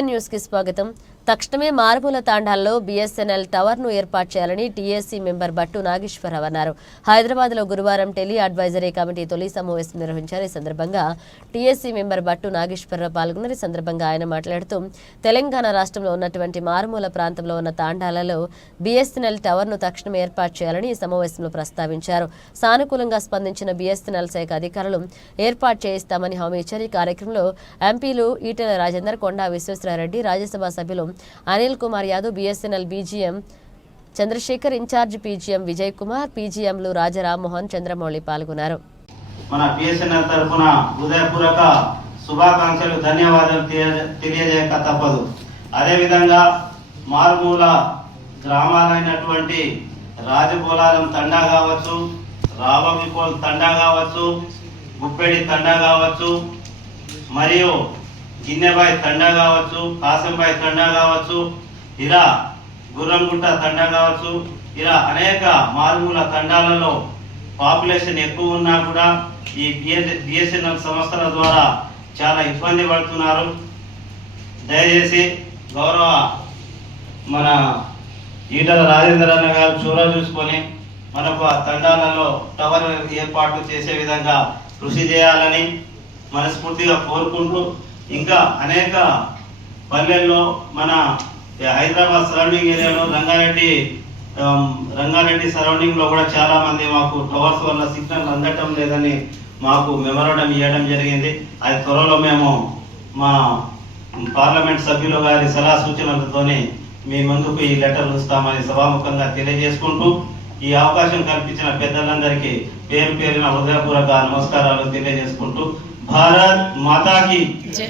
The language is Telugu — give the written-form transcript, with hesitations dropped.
న్యూస్ కి స్వాగతం. తక్షణమే మారుమూల తాండాల్లో బీఎస్ఎన్ఎల్ టవర్ ను ఏర్పాటు చేయాలని టీఎస్సీ మెంబర్ బట్టు నాగేశ్వరరావు అన్నారు. హైదరాబాద్ లో గురువారం టెలి అడ్వైజరీ కమిటీ తొలి సమావేశం నిర్వహించారు. ఈ సందర్భంగా టీఎస్సీ మెంబర్ బట్టు నాగేశ్వరరావు పాల్గొన్నారు. ఈ సందర్భంగా ఆయన మాట్లాడుతూ తెలంగాణ రాష్ట్రంలో ఉన్నటువంటి మారుమూల ప్రాంతంలో ఉన్న తాండాలలో బీఎస్ఎన్ఎల్ టవర్ ను తక్షణమే ఏర్పాటు చేయాలని ఈ సమావేశంలో ప్రస్తావించారు. సానుకూలంగా స్పందించిన బీఎస్ఎన్ఎల్ శాఖ అధికారులు ఏర్పాటు చేయిస్తామని హామీ ఇచ్చారు. ఈ కార్యక్రమంలో ఎంపీలు ఈటెల రాజేందర్, కొండా విశ్వేశ్వరరెడ్డి, రాజ్యసభ సభ్యులు Anil Kumar Yadav, BSNL BGM Chandrashekar, incharge PGM Vijay Kumar, పీజీఎంలు రాజరామ్మోహన్, చంద్రమౌళి పాల్గొన్నారు. మన బీఎస్ఎన్ఎల్ తరఫున హృదయపూర్వక శుభాకాంక్షలు, ధన్యవాదాలు తెలియజేయక తప్పదు. అదేవిధంగా మారుమూల గ్రామాలైనటువంటి రాజపోలారం తండా కావచ్చు, రావమిపోల్ తండా కావచ్చు, గుప్పెడి తండా కావచ్చు, మరియు గిన్నెబాయి తండా కావచ్చు, కాసంబాయి తండా కావచ్చు, ఇలా గుర్రంగుట్ట తండా కావచ్చు, ఇలా అనేక మారుమూల తండాలలో పాపులేషన్ ఎక్కువ ఉన్నా కూడా ఈ బిఎస్ఎన్ఎల్ సంస్థల ద్వారా చాలా ఇబ్బంది పడుతున్నారు. దయచేసి గౌరవ మన ఈటల రాజేందర్ అన్న గారు చొరవ చూసుకొని మనకు ఆ తండాలలో టవర్ ఏర్పాటు చేసే విధంగా కృషి చేయాలని మనస్ఫూర్తిగా కోరుకుంటూ, ఇంకా అనేక పల్లెల్లో మన హైదరాబాద్ సరౌండింగ్ ఏరియాలో రంగారెడ్డి సరౌండింగ్ లో కూడా చాలా మంది మాకు టవర్స్ వల్ల సిగ్నల్ అందటం లేదని మాకు మెమోరాండం ఇవ్వడం జరిగింది. అది త్వరలో మేము మా పార్లమెంట్ సభ్యులు గారి సలహా సూచనలతోనే మీ ముందుకు ఈ లెటర్ ఉంచుతామని సభాముఖంగా తెలియజేసుకుంటూ, ఈ అవకాశం కల్పించిన పెద్దలందరికీ పేరు పేరున హృదయపూర్వక నమస్కారాలు తెలియజేసుకుంటూ, భారత్ మాతాకి జై.